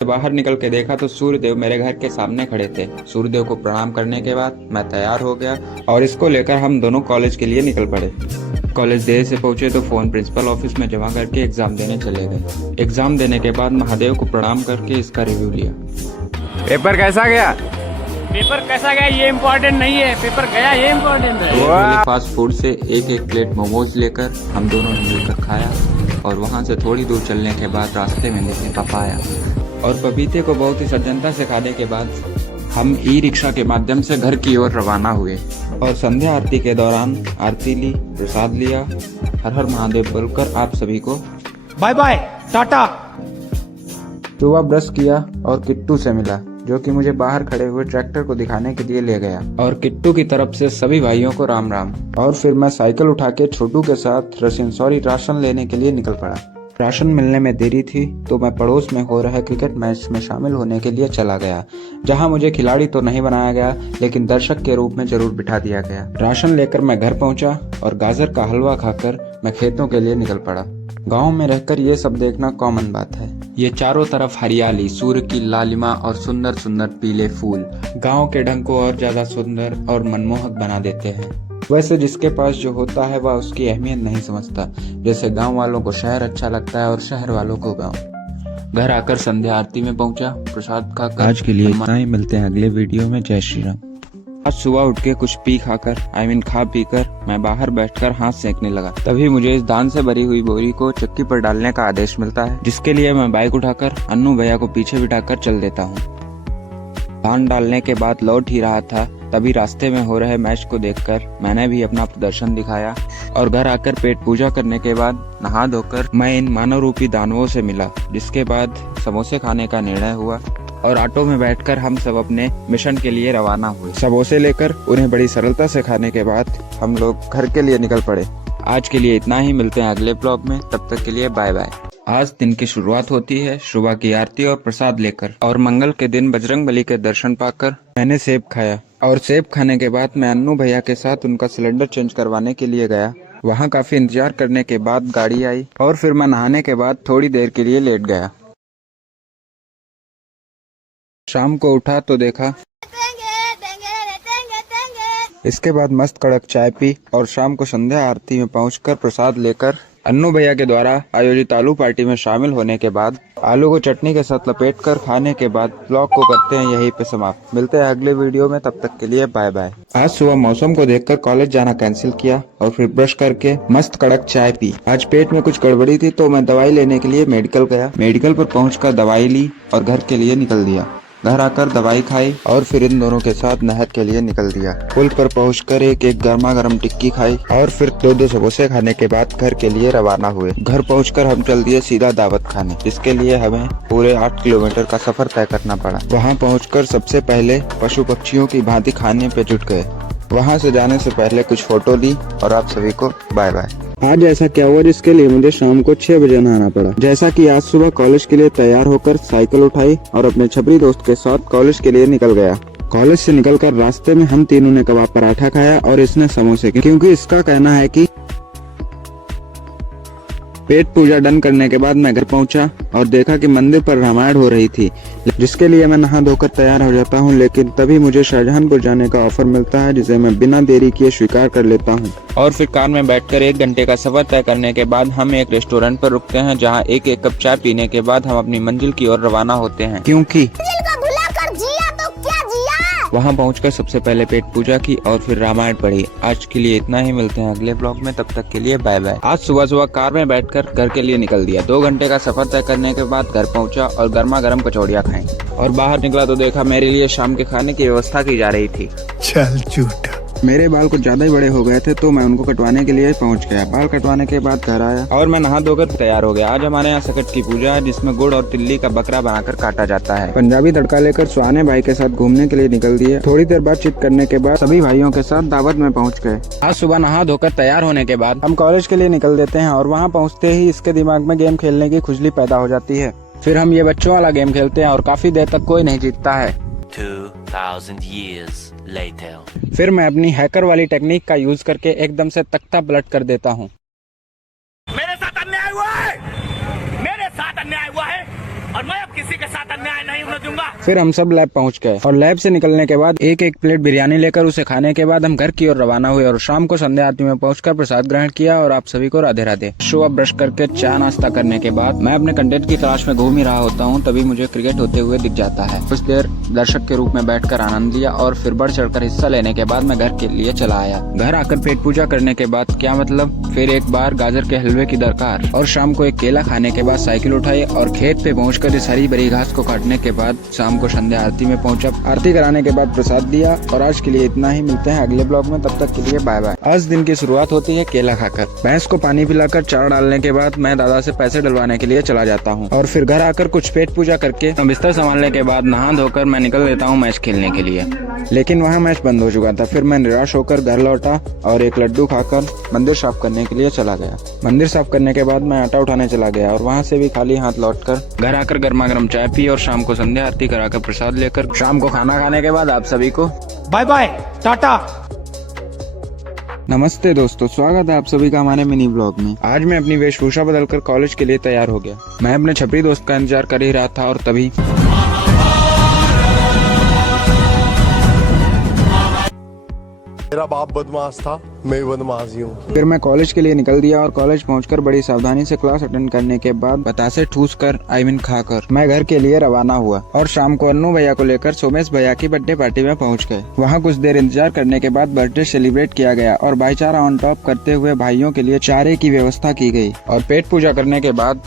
बाहर निकल के देखा तो सूर्यदेव मेरे घर के सामने खड़े थे। सूर्यदेव को प्रणाम करने के बाद मैं तैयार हो गया और इसको लेकर हम दोनों कॉलेज के लिए निकल पड़े। कॉलेज देर से पहुंचे तो फोन प्रिंसिपल ऑफिस में जमा करके एग्जाम देने चले गए। एग्जाम देने के बाद महादेव को प्रणाम करके इसका रिव्यू लिया। पेपर कैसा गया? पेपर कैसा गया ये इम्पोर्टेंट नहीं है, पेपर गया ये इम्पोर्टेंट है। फास्ट फूड से एक प्लेट मोमोज लेकर हम दोनों ने मिलकर खाया और वहाँ से थोड़ी दूर चलने के बाद रास्ते में देखे पपाया और पपीते को बहुत ही सज्जनता से खाने के बाद हम ई रिक्शा के माध्यम से घर की ओर रवाना हुए और संध्या आरती के दौरान आरती ली, प्रसाद लिया, हर हर महादेव बोलकर आप सभी को बाय बाय टाटा। सुबह ब्रश किया और किट्टू से मिला जो कि मुझे बाहर खड़े हुए ट्रैक्टर को दिखाने के लिए ले गया और किट्टू की तरफ से सभी भाइयों को राम राम। और फिर मैं साइकिल उठा के छोटू के साथ राशन लेने के लिए निकल पड़ा। राशन मिलने में देरी थी तो मैं पड़ोस में हो रहे क्रिकेट मैच में शामिल होने के लिए चला गया, जहां मुझे खिलाड़ी तो नहीं बनाया गया लेकिन दर्शक के रूप में जरूर बिठा दिया गया। राशन लेकर मैं घर पहुंचा और गाजर का हलवा खाकर मैं खेतों के लिए निकल पड़ा। गांव में रहकर ये सब देखना कॉमन बात है। ये चारों तरफ हरियाली, सूर्य की लालिमा और सुंदर सुंदर पीले फूल गांव के ढंग को और ज्यादा सुंदर और मनमोहक बना देते हैं। वैसे जिसके पास जो होता है वह उसकी अहमियत नहीं समझता। जैसे गांव वालों को शहर अच्छा लगता है और शहर वालों को गांव। घर आकर संध्या आरती में पहुंचा, प्रसाद खाकर आज के लिए इतना ही। मिलते हैं अगले वीडियो में। जय श्री राम। आज सुबह उठ के कुछ पी खाकर खा पी कर मैं बाहर बैठकर हाथ सेकने लगा। तभी मुझे इस धान से भरी हुई बोरी को चक्की पर डालने का आदेश मिलता है, जिसके लिए मैं बाइक उठाकर अन्नू भैया को पीछे बिठाकर चल देता हूँ। धान डालने के बाद लौट ही रहा था, तभी रास्ते में हो रहे मैच को देखकर मैंने भी अपना प्रदर्शन दिखाया और घर आकर पेट पूजा करने के बाद नहा धोकर मैं इन मानव रूपी दानवों से मिला, जिसके बाद समोसे खाने का निर्णय हुआ और ऑटो में बैठकर हम सब अपने मिशन के लिए रवाना हुए। समोसे लेकर उन्हें बड़ी सरलता से खाने के बाद हम लोग घर के लिए निकल पड़े। आज के लिए इतना ही। मिलते हैं अगले ब्लॉग में, तब तक के लिए बाय बाय। आज दिन की शुरुआत होती है सुबह की आरती और प्रसाद लेकर और मंगल के दिन बजरंगबली के दर्शन पाकर मैंने सेब खाया और सेब खाने के बाद मैं अन्नू भैया के साथ उनका सिलेंडर चेंज करवाने के लिए गया। वहाँ काफी इंतजार करने के बाद गाड़ी आई और फिर मैं नहाने के बाद थोड़ी देर के लिए लेट गया। शाम को उठा तो देखा, इसके बाद मस्त कड़क चाय पी और शाम को संध्या आरती में पहुंचकर प्रसाद लेकर अन्नू भैया के द्वारा आयोजित आलू पार्टी में शामिल होने के बाद आलू को चटनी के साथ लपेटकर खाने के बाद ब्लॉग को करते हैं यहीं पे समाप्त। मिलते हैं अगले वीडियो में, तब तक के लिए बाय बाय। आज सुबह मौसम को देखकर कॉलेज जाना कैंसिल किया और फिर ब्रश करके मस्त कड़क चाय पी। आज पेट में कुछ गड़बड़ी थी तो मैं दवाई लेने के लिए मेडिकल गया। मेडिकल पर पहुंचकर दवाई ली और घर के लिए निकल दिया। घर आकर दवाई खाई और फिर इन दोनों के साथ नहर के लिए निकल दिया। पुल पर पहुंचकर एक गर्मा गर्म टिक्की खाई और फिर दो समोसे खाने के बाद घर के लिए रवाना हुए। घर पहुंचकर हम चल दिए सीधा दावत खाने, जिसके लिए हमें पूरे 8 किलोमीटर का सफर तय करना पड़ा। वहां पहुंचकर सबसे पहले पशु पक्षियों की भांति खाने पे जुट गए। वहां से जाने से पहले कुछ फोटो ली और आप सभी को बाय बाय। आज ऐसा क्या हुआ जिसके लिए मुझे शाम को 6 बजे नहाना पड़ा। जैसा कि आज सुबह कॉलेज के लिए तैयार होकर साइकिल उठाई और अपने छपरी दोस्त के साथ कॉलेज के लिए निकल गया। कॉलेज से निकलकर रास्ते में हम तीनों ने कबाब पराठा खाया और इसने समोसे, क्योंकि इसका कहना है कि पेट पूजा डन करने के बाद मैं घर पहुंचा और देखा कि मंदिर पर रामायण हो रही थी, जिसके लिए मैं नहा धोकर तैयार हो जाता हूं। लेकिन तभी मुझे शाहजहानपुर जाने का ऑफर मिलता है, जिसे मैं बिना देरी किए स्वीकार कर लेता हूं। और फिर कार में बैठकर 1 घंटे का सफर तय करने के बाद हम एक रेस्टोरेंट पर रुकते हैं, जहां एक कप चाय पीने के बाद हम अपनी मंजिल की ओर रवाना होते हैं, क्योंकि वहां पहुंचकर सबसे पहले पेट पूजा की और फिर रामायण पढ़ी। आज के लिए इतना ही। मिलते हैं अगले ब्लॉग में, तब तक के लिए बाय बाय। आज सुबह कार में बैठकर घर के लिए निकल दिया। 2 घंटे का सफर तय करने के बाद घर पहुंचा और गर्मा गर्म कचौड़ियाँ खाई और बाहर निकला तो देखा मेरे लिए शाम के खाने की व्यवस्था की जा रही थी। चल झूठा। मेरे बाल कुछ ज्यादा ही बड़े हो गए थे तो मैं उनको कटवाने के लिए पहुंच गया। बाल कटवाने के बाद घर आया और मैं नहा धोकर तैयार हो गया। आज हमारे यहाँ सकट की पूजा है, जिसमें गुड़ और तिल्ली का बकरा बनाकर काटा जाता है। पंजाबी तड़का लेकर सुहाने भाई के साथ घूमने के लिए निकल दिए। थोड़ी देर बातचीत करने के बाद सभी भाइयों के साथ दावत में पहुँच गए। आज सुबह नहा धोकर तैयार होने के बाद हम कॉलेज के लिए निकल देते हैं और वहाँ पहुँचते ही इसके दिमाग में गेम खेलने की खुजली पैदा हो जाती है। फिर हम ये बच्चों वाला गेम खेलते हैं और काफी देर तक कोई नहीं जीतता है। 2000 years later. फिर मैं अपनी हैकर वाली टेक्निक का यूज करके एकदम से तख्ता पलट कर देता हूँ। मेरे साथ अन्याय हुआ है, मेरे साथ अन्याय हुआ है और मैं अब किसी के साथ अन्याय नहीं होने दूंगा। फिर हम सब लैब पहुंच गए और लैब से निकलने के बाद एक एक प्लेट बिरयानी लेकर उसे खाने के बाद हम घर की ओर रवाना हुए और शाम को संध्या आरती में पहुंचकर प्रसाद ग्रहण किया। और आप सभी को राधे राधे। सुबह ब्रश करके चाय नाश्ता करने के बाद मैं अपने कंटेंट की तलाश में घूम ही रहा होता हूँ, तभी मुझे क्रिकेट होते हुए दिख जाता है। कुछ देर दर्शक के रूप में बैठकर आनंद लिया और फिर बढ़ चढ़कर हिस्सा लेने के बाद मैं घर के लिए चला आया। घर आकर पेट पूजा करने के बाद क्या मतलब फिर एक बार गाजर के हलवे की दरकार और शाम को एक केला खाने के बाद साइकिल उठाई और खेत पे पहुंचकर इस हरी भरी घास को काटने के बाद शाम को संध्या आरती में पहुंचा। आरती कराने के बाद प्रसाद दिया और आज के लिए इतना ही। मिलते हैं अगले ब्लॉग में, तब तक के लिए बाय बाय। आज दिन की शुरुआत होती है केला खाकर। भैंस को पानी पिलाकर चारा डालने के बाद मैं दादा से पैसे डलवाने के लिए चला जाता हूँ और फिर घर आकर कुछ पेट पूजा करके बिस्तर संभालने के बाद नहा धोकर मैं निकल लेता हूँ मैच खेलने के लिए। लेकिन वहाँ मैच बंद हो चुका था। फिर मैं निराश होकर घर लौटा और एक लड्डू खाकर मंदिर साफ करने के लिए चला गया। मंदिर साफ करने के बाद मैं आटा उठाने चला गया और वहाँ से भी खाली हाथ लौटकर घर आकर गर्मा गर्म चाय पी और शाम को संध्या आरती कराकर प्रसाद लेकर शाम को खाना खाने के बाद आप सभी को बाय बाय, टाटा। नमस्ते दोस्तों, स्वागत है आप सभी का हमारे मिनी ब्लॉग में। आज मैं अपनी वेशभूषा बदलकर कॉलेज के लिए तैयार हो गया। मैं अपने छपरी दोस्त का इंतजार कर ही रहा था और तभी मेरा बाप बदमाश था, मैं बदमाश ही हूँ। फिर मैं कॉलेज के लिए निकल दिया और कॉलेज पहुंचकर बड़ी सावधानी से क्लास अटेंड करने के बाद बतासे ठूस कर खाकर मैं घर के लिए रवाना हुआ और शाम को अन्नू भैया को लेकर सोमेश भैया की बर्थडे पार्टी में पहुंच गए। वहां कुछ देर इंतजार करने के बाद बर्थडे सेलिब्रेट किया गया और भाईचारा ऑन टॉप करते हुए भाइयों के लिए चारे की व्यवस्था की गई और पेट पूजा करने के बाद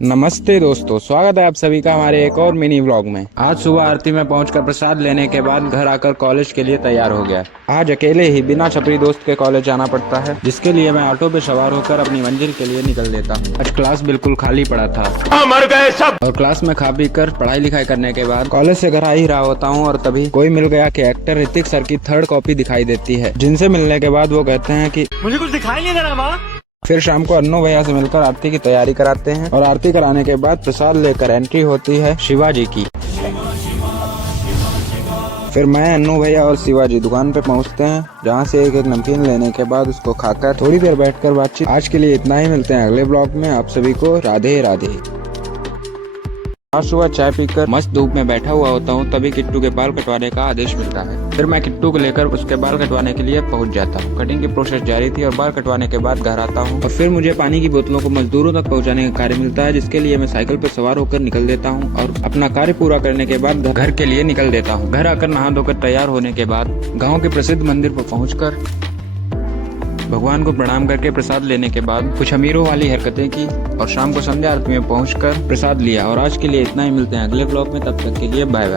नमस्ते दोस्तों, स्वागत है आप सभी का हमारे एक और मिनी व्लॉग में। आज सुबह आरती में पहुंचकर प्रसाद लेने के बाद घर आकर कॉलेज के लिए तैयार हो गया। आज अकेले ही बिना छपरी दोस्त के कॉलेज जाना पड़ता है, जिसके लिए मैं ऑटो पे सवार होकर अपनी मंजिल के लिए निकल देता हूँ। आज क्लास बिल्कुल खाली पड़ा था, मर गए सब। और क्लास में खा पी कर पढ़ाई लिखाई करने के बाद कॉलेज से घर आ ही रहा होता हूँ और तभी कोई मिल गया कि एक्टर ऋतिक सर की 3rd कॉपी दिखाई देती है, जिनसे मिलने के बाद वो कहते हैं कि मुझे कुछ दिखाई नहीं दे रहा माँ। फिर शाम को अन्नू भैया से मिलकर आरती की तैयारी कराते हैं और आरती कराने के बाद प्रसाद लेकर एंट्री होती है शिवाजी की। फिर मैं, अन्नू भैया और शिवाजी दुकान पे पहुंचते हैं, जहां से एक नमकीन लेने के बाद उसको खाकर थोड़ी देर बैठकर बातचीत। आज के लिए इतना ही, मिलते हैं अगले ब्लॉग में। आप सभी को राधे राधे। आज सुबह चाय पीकर मस्त धूप में बैठा हुआ होता हूँ, तभी किट्टू के बाल कटवाने का आदेश मिलता है। फिर मैं किट्टू को लेकर उसके बाल कटवाने के लिए पहुँच जाता हूँ। कटिंग की प्रोसेस जारी थी और बाल कटवाने के बाद घर आता हूँ और फिर मुझे पानी की बोतलों को मजदूरों तक पहुँचाने का कार्य मिलता है, जिसके लिए मैं साइकिल पर सवार होकर निकल देता हूँ और अपना कार्य पूरा करने के बाद घर के लिए निकल देता हूँ। घर आकर नहा धोकर तैयार होने के बाद गाँव के प्रसिद्ध मंदिर पर पहुँचकर भगवान को प्रणाम करके प्रसाद लेने के बाद कुछ अमीरों वाली हरकतें की और शाम को संध्या आरती में पहुंचकर प्रसाद लिया। और आज के लिए इतना ही, मिलते हैं अगले ब्लॉग में, तब तक के लिए बाय बाय।